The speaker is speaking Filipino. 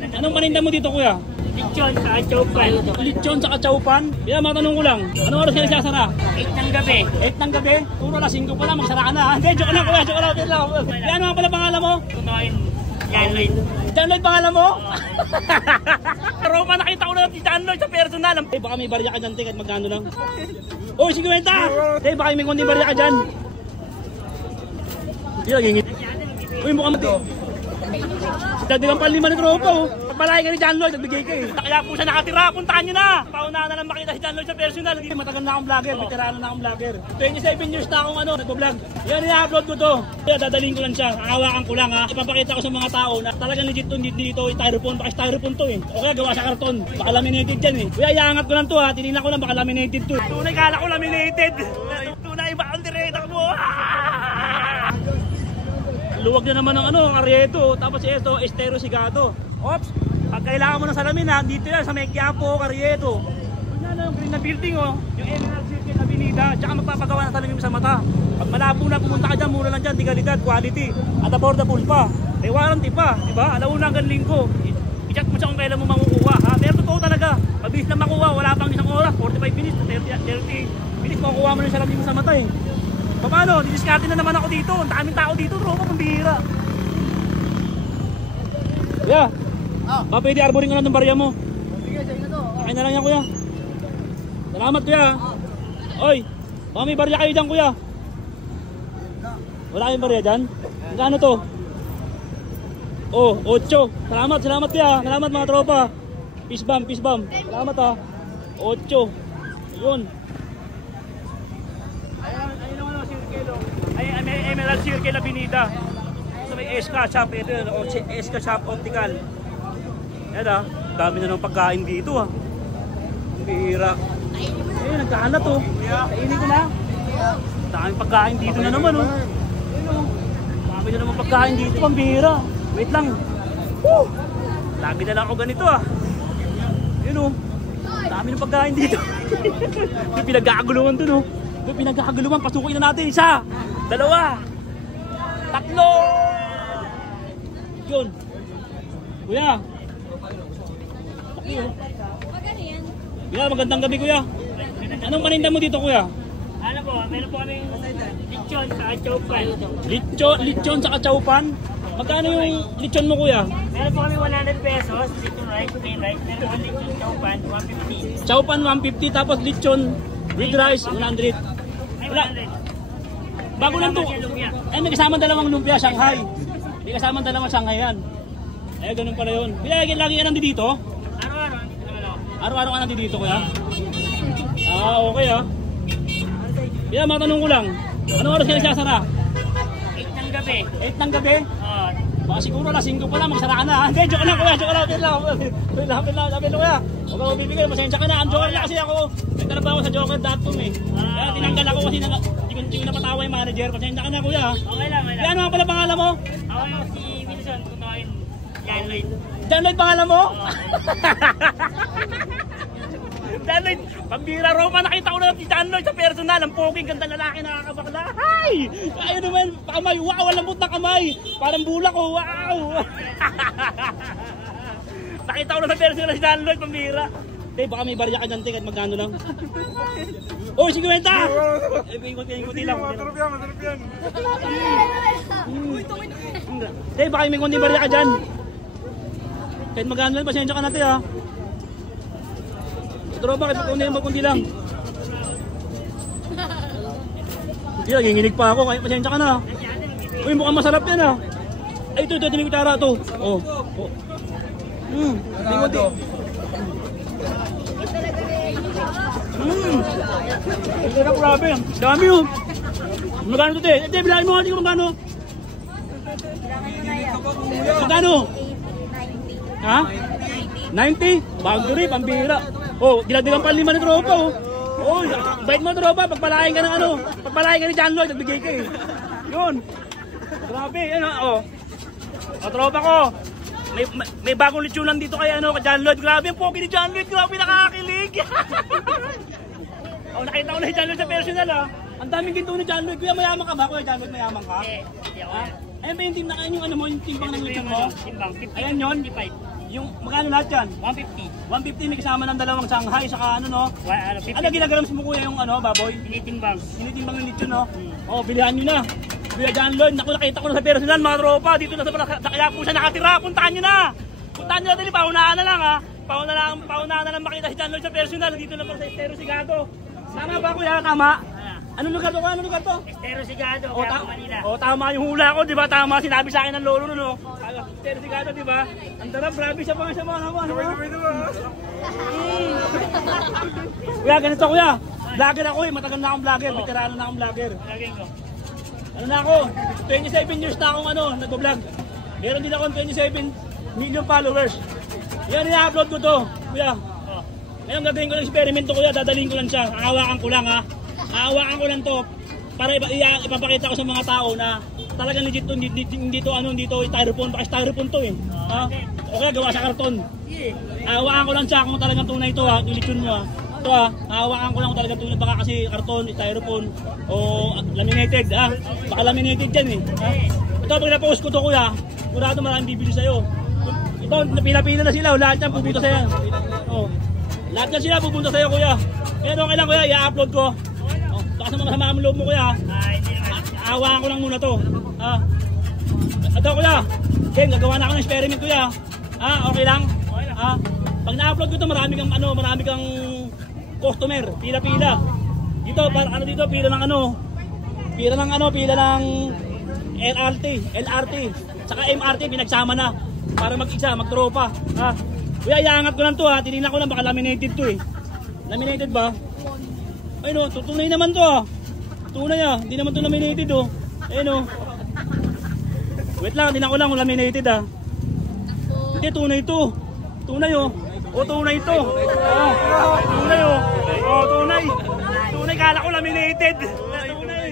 Anong paninda mo dito, kuya? Lechon sa chowpan. Lechon sa chowpan? Kaya matanong ko lang, anong oras kayo sasara? 8 ng gabi. 8 ng gabi? Puro alas 5 pa lang, magsara ka na. Hindi, joke lang kuya, joke lang. Kaya ano nga pala pangalan mo? Tunoyin. John Lloyd. John Lloyd pangalan mo? Roma, nakita ko na si John Lloyd sa personal. Eh, baka may barya ka dyan, tingad magkano lang. Uy, 50! Eh, baka may konting barya ka dyan. Hindi nagingit. Uy, mukhang mati. Dadilang pa 5 na tropa, oh. Pagpalain ka ni John Lloyd, nagbigay ka eh. Kaya po siya nakatira, puntahan nyo na. Paunahan na lang makita si John Lloyd sa personal. Matagal na akong vlogger, veterano na akong vlogger. 27 years na akong nagbablog. Yan, i-upload ko to. Kaya dadalhin ko lang siya, hawakan ko lang ha. Ipapakita ko sa mga tao na talagang legit to, hindi dito styrofoam, baka styrofoam to eh. O kaya gawa sa karton, baka laminated yan eh. Kuya, iangat ko lang to ha, tinignan ko lang baka laminated to eh. Tunay, kala ko laminated. Tunay, baka ang direta mo. Luwag na naman ng Carriedo, tapos ito, Estero Sigado. Ops, pag kailangan mo ng salamin ha, dito yan sa may Quiapo, Carriedo. Yun na yung green na building oh, yung Emerald Circle Avenida, tsaka magpapagawa ng salamin sa mata. Pag malabo na, pumunta ka dyan, mura lang dyan, tigalidad, quality, at affordable pa. May warranty pa, diba? Alauna hanggang linggo. I-check mo siya kung kailan mo makukuha ha, pero totoo talaga, mabilis na makuha, wala pang isang oras, 45 minutes, 30 minutes, makukuha mo na yung salamin mo sa mata eh. Paano? Didiskarte na naman ako dito. Ang daming tao dito, tropa, pambihira. Kuya, baka pwede arboring ko lang itong barya mo. Sige, sa inyo to. Akin na lang yan, kuya. Salamat, kuya. Oy, baka may barya kayo dyan, kuya. Wala kayong barya dyan? Magkano to? Oh, 8. Salamat, kuya. Salamat, mga tropa. Peace bomb. Salamat, ha. 8. Yun. May Emerald Circle Avenida. So may Eska Shop, ito yun, Eska Shop Optical. Yan ah, dami na ng pagkain dito ah. Ang bihira. Eh, nagkaanat oh. Kainin ko na. Daming pagkain dito na naman oh. Dami na naman pagkain dito, ang bihira. Wait lang. Woo! Lagi na lang ako ganito ah. Yun oh. Dami ng pagkain dito. Yung pinagkakaguluhan dun oh. Yung pinagkakaguluhan, pasukin na natin. 1, 2, 3. Yun. Kuya. Kuya, magandang gabi kuya. Anong paninda mo dito kuya? Ano po, meron po kaming lechon sa chowpan. Lechon sa chowpan? Magkano yung lechon mo kuya? Meron po kami 100 pesos, lechon rice, plain rice. Meron po kami lechon chowpan, 150. Chowpan 150 tapos lechon with rice 100. Wala. Bago lang to. Ay, may kasama dalawang lumpia Shanghai. May kasama dalawang Shanghai yan. Ay, ganun pala yun. Lagi ka nandito dito? Araw-araw. Araw-araw ka nandito dito kuya? Ah, okay ah. Kaya matanong ko lang, anong oras kayo sasara? 8 ng gabi. 8 ng gabi? Oo. Baka siguro alas 5 pa lang, magsara ka na. Hindi, joke lang kuya, joke lang. Sabi lang kuya. Huwag ako bibigay, masensya ka na. Ang joker na kasi ako. Nagtrabaho sa joker.com eh. Kaya tinanggal ako kasi hindi ko napatawa yung manager. Pasensya ka na kuya. Okay lang. Kaya ano nga pala pangalan mo? Ako yung si Wilson, tunoyin. John Lloyd. John Lloyd pangalan mo? John Lloyd, pambira Roma, nakita ko na si John Lloyd sa personal. Ang poging ganda lalaki, nakakabakla. Hay! Ayun naman, kamay, wow, lambot na kamay. Parang bulak ko, wow! Nakita ko na sa personal si John Lloyd, pambira. Hindi, baka may barya ka dyan, tingad magkano lang. Oh, 50! Ikuti lang. Masarap yan. Hindi, baka may konting barya ka dyan. Kahit magkano lang, pasensya ka natin ha. Tropa, kahit magkundi lang. Hindi, naginginig pa ako, kahit pasensya ka na. Uy, mukhang masarap yan ha. Ay, ito, may kutara ito. Oh. Tingoti. Ito na, grabe. Dami yun. Magkano ito, te? Ito, bilangin mo, hindi ko magkano. Magkano? Ha? 90? Bago rin, pambira. Oh, ginagdagan pa 5 na tropa oh. Oh, bait mo tropa, pagpalain ka ng pagpalain ka ni John Lloyd, nagbigay ka eh. Yun. Grabe, yan oh. O tropa ko, may bagong lechonan dito kay kay John Lloyd. Grabe yung pogi ni John Lloyd, grabe nakakakilig. Oh, nakita ko na si John Lloyd sa personal ah. Ang daming ginto ni John Lloyd. Kuya, mayaman ka ba? Kuya John Lloyd, mayaman ka? Hindi ako. Ayan ba yung team na kayo yung yung timbang ng lechon mo? Timbang, 50. Ayan yun? 55. Yung magkano lahat yan? 150. 150 may kasama ng dalawang Shanghai saka ano no? Ano, 50. Ano ginagalamс mo kuya yung ano baboy? Tinitimbang. Tinitimbang yung lechon no? Oh, bilihan nyo na. Kuya John Lloyd, naku nakita ko na sa personal mga tropa. Dito na sa kaya po siya nakatira. Puntahan nyo na. Puntahan nyo na dali, paunahan na lang ha. Paunahan na lang makita si John Lloyd sa personal. Dito na po sa Estero Sigado. Tama ba kuya? Tama? Anong lugar to? Anong lugar to? Estero Sigado, O, Quiapo, Manila. tama yung hula ko, di ba? Tama, sinabi sa akin ng lolo no, no? Estero Sigado, di ba? Ang darap, grabe siya pa siya mga naman. Kuya, ganito kuya. Vlogger ako eh, matagal na akong vlogger, veterano na akong vlogger. Lagyan ko. Ano na ako? 27 years na akong nag-vlog. Meron din ako 27 million followers. Yan, i-upload ko to, kuya. Ngayon gagawin ko ng experiment to kuya, dadalhin ko lang siya. Hahawakan ko lang ha. Hahawakan ko lang to para ipapakita ko sa mga tao na talagang legit to, hindi to styrofoam, baka styrofoam to eh. Ha? O kaya gawa sa karton. Hahawakan ko lang siya kung talagang tunay to ha, yung lechon mo ha. Ito ha, hahawakan ko lang kung talagang tunay, baka kasi karton, styrofoam o laminated ha. Baka laminated yan eh. Ha? Ito pag na-post ko to kuya, kurado maraming bibili sa'yo. Ito, napila-pila na sila, lahat yan pupunta sa'yo. Oh. Lahat yan sila pupunta sa'yo kuya. Kaya okay lang kuya, i-upload ko. Oh, baka sa mga sama loob mo kuya. Hindi naman. Ahawakan ko lang muna to. Ha? Ito kuya, Ken, gagawa na ako ng experiment kuya. Ha, okay lang? Ha? Pag na-upload ko to, marami kang customer, pila-pila. Dito, dito, pila ng LRT, saka MRT, pinagsama na. Para mag-isa, magtropa. Ha? Kuya, iangat ko lang to ha. Tinignan ko lang, baka laminated to eh. Laminated ba? Ay no, tunay naman to ha. Tunay ha. Hindi naman to laminated oh. Ay no. Wait lang, tinignan ko lang kung laminated ha. Hindi, tunay to. Tunay oh. O, tunay to. Oh, tunay oh. Oh, tunay. Tunay, kala ko laminated. Tunay. Tunay.